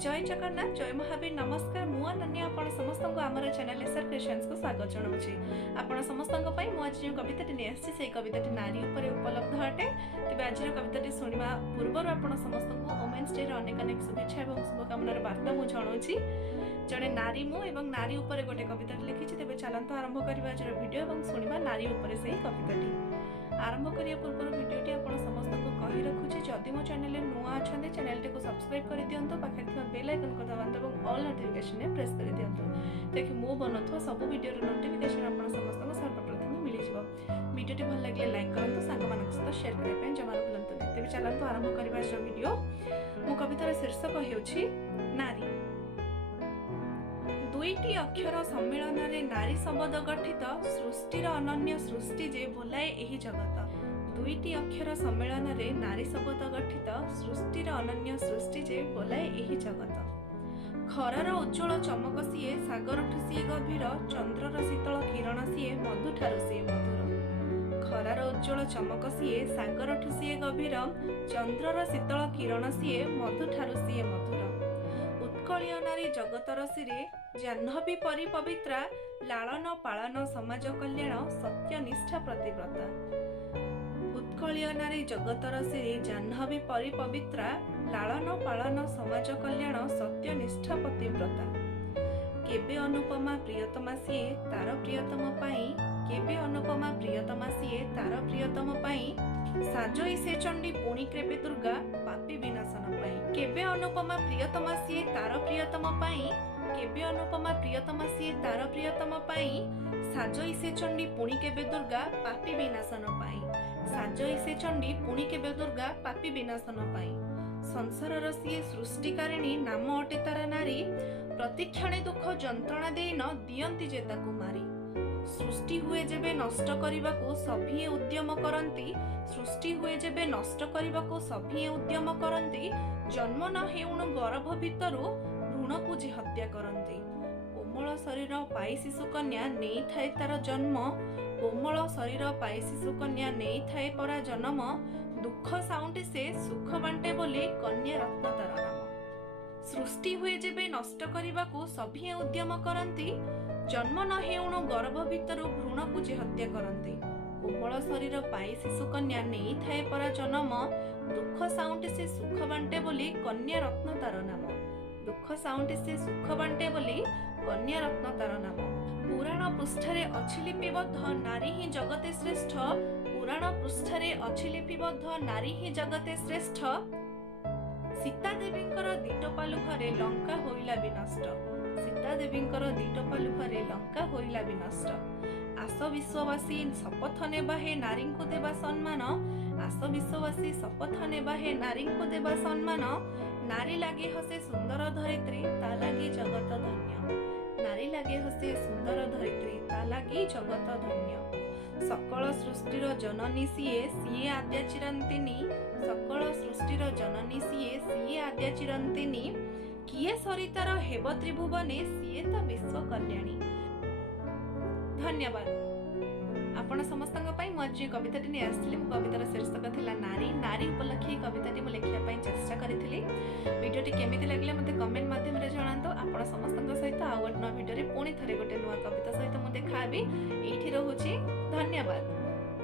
जय जगन्नाथ जय महावीर नमस्कार मु अनन्या आपण समस्त को आमर चैनल एसआर क्रिएशंस को स्वागत जनाऊँगी। आपण समस्त मु आज जो कविताटी नहीं आसी से कविताटी नारी उपर उपलब्ध अटे। तेज आज कविताटी शुणा पूर्व आपण समस्त को वुमेन्स डे अनेक अनेक शुभेच्छा और शुभकामनार वार्ता मुझे जनाऊँगी। जड़े नारी मु एवं नारी उपर गोटे कविता लिखी तेज चलत आरंभ करवा आज वीडियो और शुणा नारी उपर से कविताटी आरंभ करिया पूर्व वीडियोटी आपण समस्त को कही रखुछि जदि मो चैनल नुआ अछंते चैनल को सब्सक्राइब कर दियंतो पाखे थिबा बेल आइकन को दबांतो और ऑल नोटिफिकेशन ने प्रेस कर दियंतो ताकि मो बनथवा सब वीडियो रो नोटिफिकेशन आपण समस्त को सर्वप्रथम मिलि जिवो। वीडियोटी भल लागले लाइक करंतो सांग मानक सहित शेयर करबा पे जमार भूलंतो नै। तेबे चलंतो आरंभ करबा आज वीडियो। मो कवितार शीर्षक हेउछि नारी। दुईटी अक्षर सम्मेलन रे नारी शब्द गठित सृष्टिर अनन्य सृष्टि जे बोलाए एही जगत। दुईटी अक्षर सम्मेलन रे नारी शब्द गठित सृष्टिर अनन्य सृष्टि जे बोलाए एही जगत। खरार उज्ज्वल चमक सीए सागर ठुसीए गभीर चंद्रर शीतल किरण सीए मधु ठारु सीए मधुर। खरार उज्ज्वल चमक सीए सागर ठुसीए गभीर चंद्रर शीतल किरण सीए मधु ठारु सीए मधुर। उत्कलीय नारी जगतर सिरे जाह्नवी परि पवित्रा लालन पालन समाज कल्याण सत्यनिष्ठा प्रतिव्रता। उत्कलीय नारी जगतर सिरे जाह्नवी परि पवित्रा लालन पालन समाज कल्याण सत्यनिष्ठा प्रतिव्रता। केबे अनुपमा प्रियतमा सीए तार प्रियतम पाई केबे अनुपमा प्रियतमा सीए तार प्रियतम पाई साजई से चंडी पुणी कृपे दुर्गा पापी विनाशन पाई। केबे अनुपमा प्रियतमा सीए तार प्रियतम पाई केबे अनुपमा प्रियतमा सीए तार प्रियतम पाई साजई से चंडी पुणी केबे दुर्गा पापी विनाशन पाई। साजई से चंडी पुणी केबे दुर्गा पापी विनाशन पाई। संसारर सीए सृष्टिकारिणी नाम अटे तारा नारी प्रतिक्षणे दुख जंत्रणा दे न दियंती जे ताकू मारी। सृष्टि हुए जेबे नष्ट करिबा को सभिए उद्यम करंती सृष्टि हुए जेबे नष्ट करिबा को सभिए उद्यम करंती जन्म न हेउणु गर्भ भितरु भ्रूण को जे हत्या करंती। कोमल शरीर पाई शिशु कन्या नेई थाए तार जन्म कोमल शरीर पाई शिशु कन्या नेई थाए परा जन्म दुख साउंटी से सुख बांटे बोली कन्या रत्न तार नाम। सृष्टि हुए जेबे नष्ट करिबा को सभिए उद्यम करंती जन्म न हेउणु गर्भ भितरु भ्रूण को जे हत्या करंती। कोमल शरीर पाई शिशु कन्या नेई थाए परा जन्म दुख साउंटी से सुख बांटे बोली कन्या रत्न तार नाम। दुख साउंटी से सुख बांटे बोली कन्या रत्न तार नाम। पुराण पृष्ठरे अछि लिपिबद्ध नारी ही जगते श्रेष्ठ। पुराण पृष्ठरे अछि लिपिबद्ध नारी ही जगते श्रेष्ठ। सीता देवींकर दीटोपालु घरे लंका होइला विनष्ट। सीता देवींकर दीटोपालु घरे लंका होइला विनष्ट। आस विश्ववासी शपथ नेबा हे नारी को देबा सम्मान। आस विश्ववासी शपथ नेबा हे नारी को देबा सम्मान। नारी लागे हसे सुंदर धरित्री ता लागे जगत धन्य। नारी लागे हसे सुंदर धरित्री ता लागे जगत धन्य। सकल सृष्टिर जननी सीए सीए आद्या चिरंतिनी। सकल सृष्टिर जननी सीए सीए आद्या चिरंतिनी। किए सरितार हेब त्रिभुवने सीए ता विश्व कल्याणी। धन्यवाद। आपण समस्त आज कविताटी नहीं आसती कवितार शीर्षक थिला नारी। नारी उपलक्षे कविताटी मुझे लिखा चेष्टा करी। वीडियोटी केमिति लागले मते कमेंट माध्यम रे जणांतो। आपण समस्त सहित आउ गोटे नुआ वीडियो रे पुणी थरे गोटे नुआ कविता सहित मु देखाबी। एठी रहूची धन्यवाद।